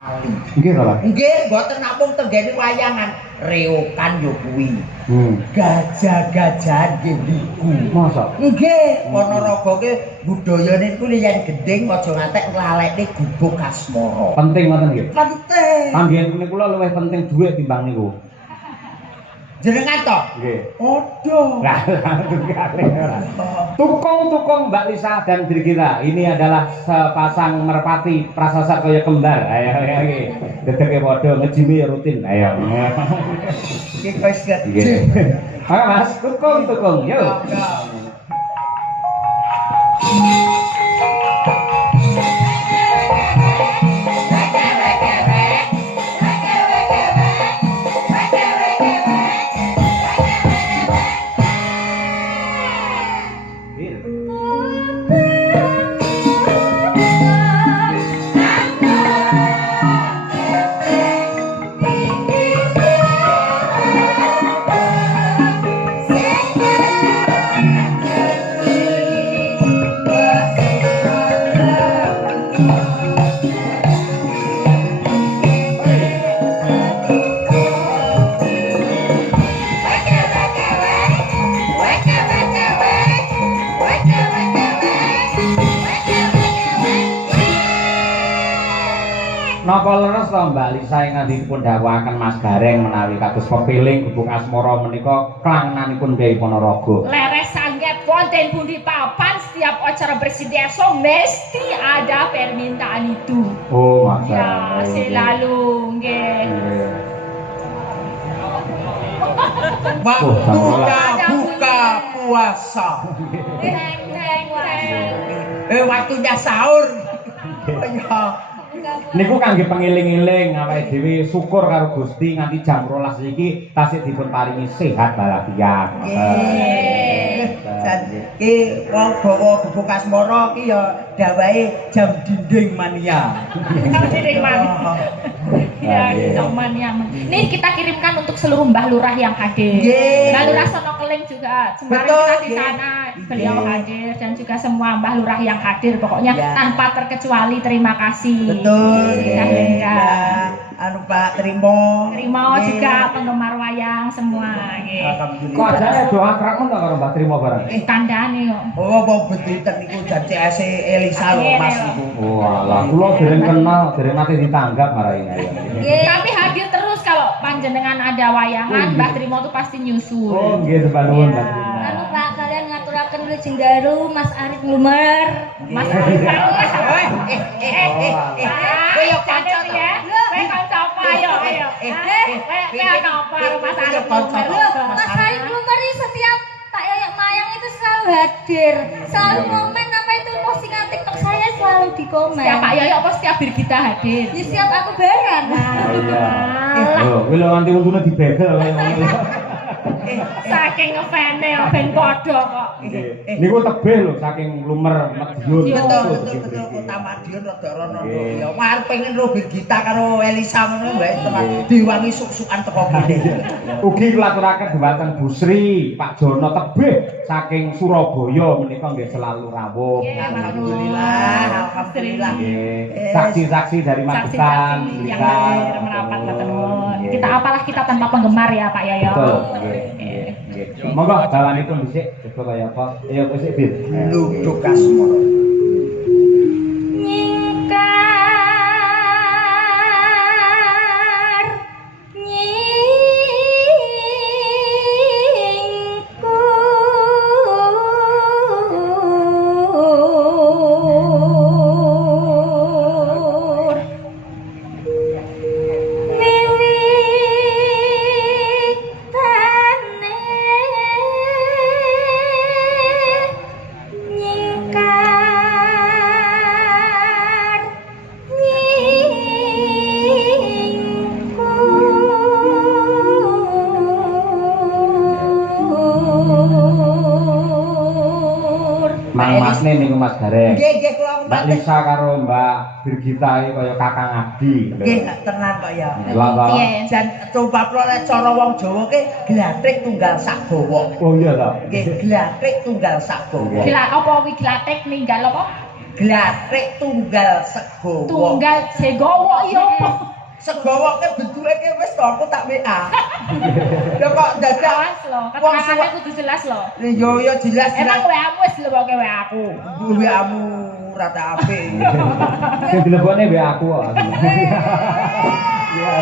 Nggih to, Pak. Nggih, mboten namung tenggene wayangan, reokan yo kuwi. Gajah-gajahan nggih niku. Masa? Nggih, Ponorogo ki budayane niku yen gending aja ngantek nglalekne gubuk asmara. Penting ngoten nggih. Penting. Panggen kula luwih penting dhuwit timbang niku. Jenengan to? Nggih. Odo. Lah, tukung-tukung Mbak Lisa dan Brigita. Ini adalah sepasang merpati prasasat kaya kembar. Ayo nggih. Dedeke padha ngejimi rutin. Ayo. Iki wis gede. Nggih. Ayo Mas, tukung-tukung. Yo. Napa leres to Mbak Lisa ingkang dipun dawuhaken Mas Gareng menawi kados pepiling gubuk asmara menika klangenanipun Kyai Ponorogo. Leres sanget wonten pundi papan setiap acara bersidesa mesti ada permintaan itu. Oh, masa. Ya, selalu nggih. Waktunya buka puasa. Waktunya sahur. Ya. Niku kangge pengiling-iling awake dhewe syukur karo Gusti nganti jam 12 iki tasih dipun paringi sehat walafiat. Iki wong bawa gubuk asmara iki ya dawahe jam dinding mania. Jam dinding mania. Ya, jam mania. Nih kita kirimkan untuk seluruh Mbah Lurah yang hadir. Mbah Lurah Sono Keling juga kemarin kita di sana beliau hadir dan juga semua Mbah Lurah yang hadir pokoknya tanpa terkecuali terima kasih. Betul. Anu Pak Trimo juga penggemar wayang semua nggih. Alhamdulillah. Kok ajane doa krakmen to karo Mbak Trimo barang? Kandhane kok. Oh, wong bediten niku jan CS Elisa lho Mas niku. Oh, alah kula dereng kenal, dereng nate ditanggap marai ayo. Tapi hadir terus kalau panjenengan ada wayangan, Mbah Trimo tuh pasti nyusul. Oh, nggih sembah nuwun Mbak Trimo. Anu Pak, kalian ngaturaken Wilujeng Daru, Mas Arif Lumer. Mas Arif Koyo kanca ya. Kowe kanca apa ayo ayo. Kowe apa Mas Arif Lumer? Mas Arif Lumer ini setiap tak Yayak Mayang itu selalu hadir, selalu komen apa itu postingan TikTok saya selalu di komen. Setiap Pak Yoyo apa setiap Birgita hadir? Ya setiap aku baran. Oh, kuwi lho nganti untune dibegel kaya ngono. Saking ngefane ben padha kok. Niku tebih lho saking Lumer Madiun. Betul Kota Madiun rada rono ya. Arep pengen ro Birgita karo Elisa ngono wae tenan diwangi suk-sukan teko kene. Ugi kulaturaken dhumateng Busri, Pak Jono tebih saking Surabaya menika nggih selalu rawuh. Alhamdulillah. Saksi-saksi dari Magetan, yang hadir merapat matur nuwun. Kita apalah kita tanpa penggemar ya Pak Yoyo. Betul. Nggih. Monggo dalanipun dhisik coba kaya apa? Ya wis Bir. Luduk asmara. Masne niku Mas Gareng. Nggih kula Mbak Lisa karo Mbak Birgita iki kaya kakang Abdi. Nggih tenan kok ya. Lah Jan coba lek cara wong Jawa ki glathrik tunggal sak bawa. Oh iya ta. Nggih glathrik tunggal sak bawa. Gila apa wi glatek ninggal apa? Glathrik tunggal segowo. Tunggal segowo iya apa? Segowo ke bentuke ki wis kok aku tak WA. Ya kok dadak Jelas loh, keterangannya kudu jelas loh. yo jelas. Emang WA-mu wis dilebokke WA aku. WA-mu rada apik. Sing dilebokne wae aku kok. Ya.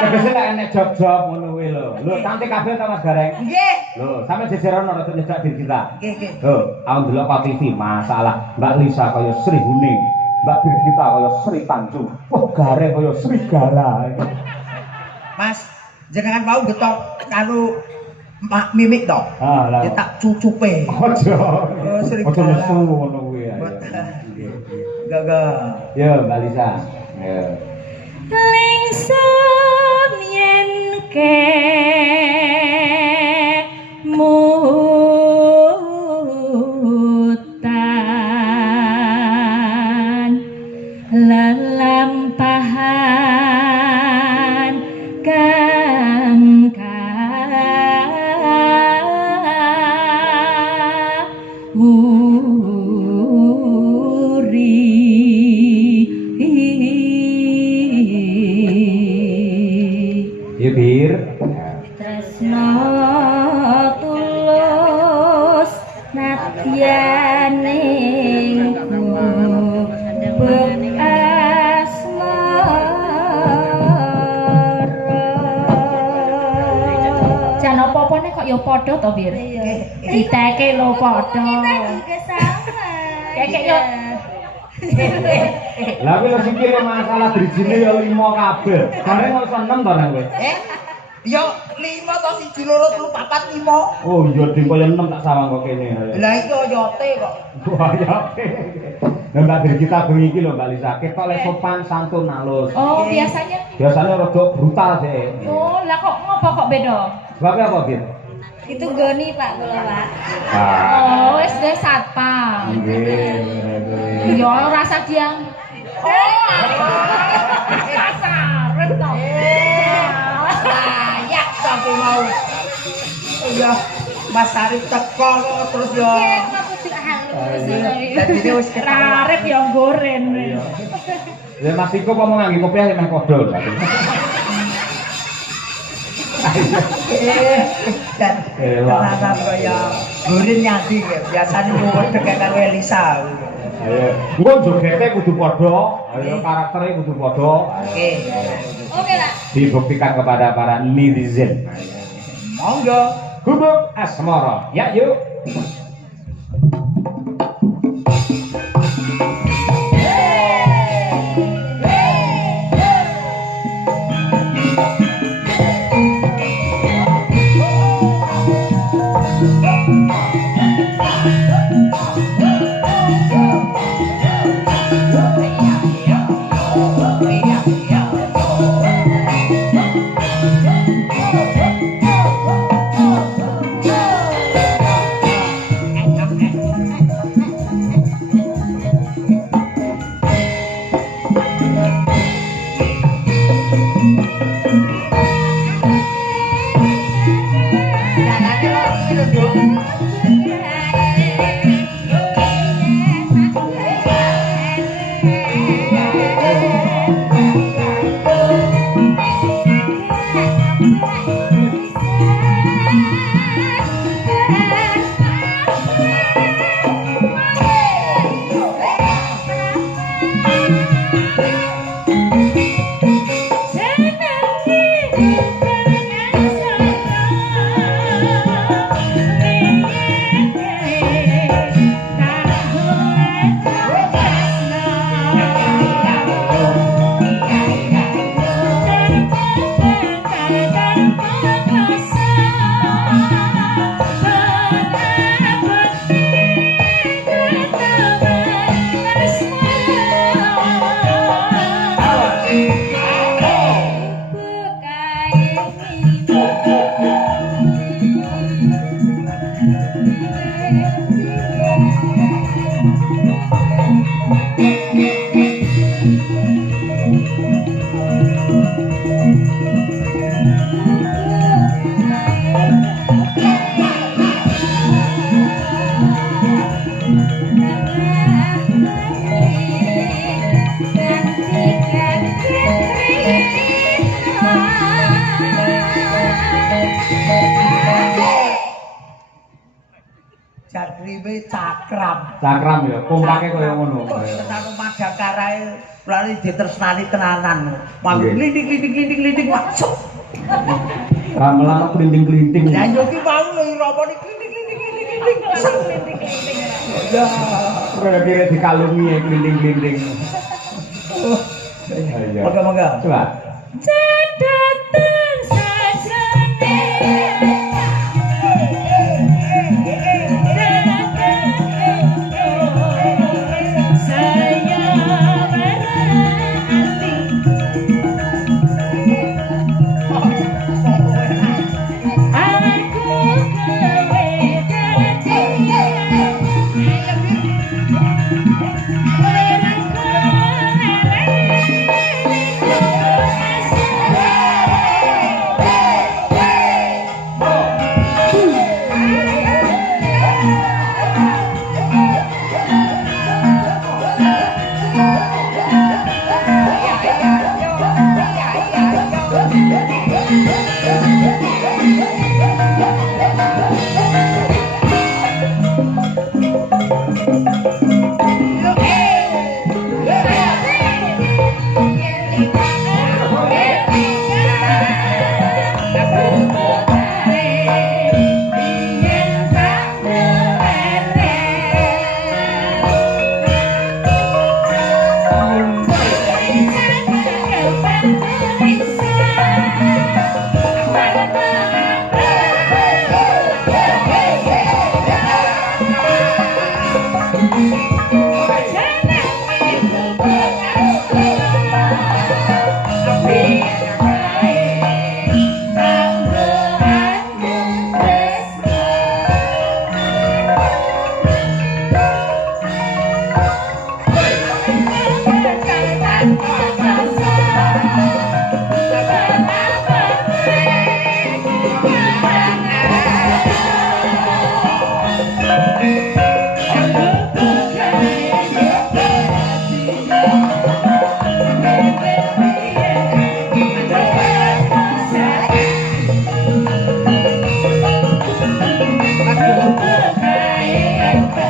Tegese nek enek job-job ngono kuwi lho. Lho cantik kabeh ta Mas Gareng? Nggih. Lho, sampe jejeran ora nyedak diri kita. Nggih. Lho, aku ndelok Pak TV, masalah Mbak Lisa kaya Sri Huning, Mbak Birgita kaya Sri Tanjung, wah Gareng kaya Sri Gala. Mas, jenengan mau getok karo Mimik to. Ah, lah. Ya tak cucupe. Ojo. Sri Ojo Gala. nesu ngono kuwi ya. Gaga. Yo, Mbak Lisa. Yo. Lingsem yen kemutan lelampahan kang Bir. Tresno tulus nadyaningku bek asmara. Jan apa-apa nek kok ya padha to, Bir? Diteke lho padha. Kita juga sama. Kayak yo Lah kuwi lho sikile masalah drijine ya 5 kabeh. Gareng kok iso 6 to nang kowe. Yo 5 to 1 2 3 4 5. Oh iya ding kaya 6 tak sawang kok kene. Lah iki oyote kok. Wah ya. Nah Mbak Birgita bengi iki lho Mbak Lisa, ketok lek sopan santun halus. Oh, biasanya. Biasanya rada brutal sih. Oh, lah kok ngopo kok beda? Sebabnya apa, Bir? Itu goni Pak kula Pak. Oh, wis de satpam. Nggih. Yo rasa dia. Oh, kasar to. Layak sampe mau. Iya, Mas Arif teko kok terus yo. Dadi wis Arep yo goren. Ya Mas Iko apa mau nganggo kopiah meh padha. Dan kenangan kaya gurin nyati biasanya mau dekat karo Elisa. Ayo, engko jogete kudu padha, ayo karaktere kudu padha. Oke. Oke Pak. Dibuktikan kepada para netizen. Monggo. Gubuk asmara. Ya yuk. dhewe cakram. Cakram ya, kompake kaya ngono. Tenan Madangkarae lali ditresnani tenanan. Mangke glinding masuk. Gamelan klinting-klinting. Lah yo ki mau lho rapane glinding. Ya, kira-kira dikalungi ya klinting-klinting. Moga-moga. Coba. Cedatan sajane saya berhati aku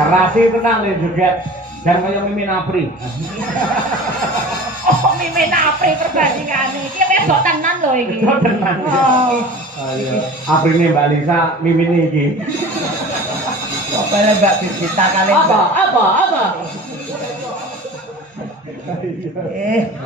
Kerasi tenang nih juga. Dan kaya Mimin Apri. Oh, Mimin Apri perbandingannya. Ini wedok tenan lho iki. Wedok tenan. Oh. Ayo. Apri ini Mbak Lisa, Mimin iki. Apa ya Mbak Birgita kali? Apa?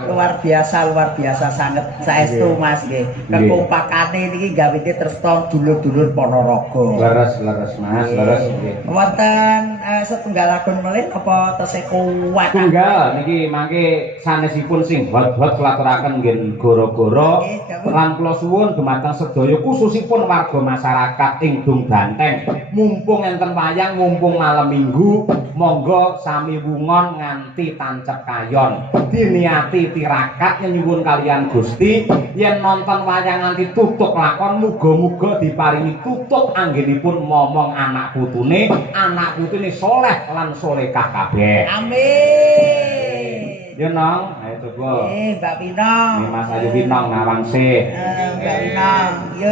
Luar biasa sangat saestu Mas nggih. Kekompakane niki gawene tresna dulur-dulur Ponorogo. Leres Mas, leres nggih. Wonten setunggal lagun melih apa tesih kuat? Tunggal niki mangke sanesipun sing hot-hot klaturaken nggih goro-goro lan kula suwun dumateng sedaya khususipun warga masyarakat ing Dung Banteng. Mumpung enten wayang, mumpung malam Minggu, monggo sami wungon nganti tancep kayon. Diniati tirakat nyuwun kalian Gusti yen nonton wayang nganti tutuk lakon muga-muga diparingi tutuk anggenipun momong anak putune soleh lan solehah kabeh. Amin. Yo nong, ayo coba. Mbak Pinong. Mas Ayu Pinong nawang sih. Mbak Pinong.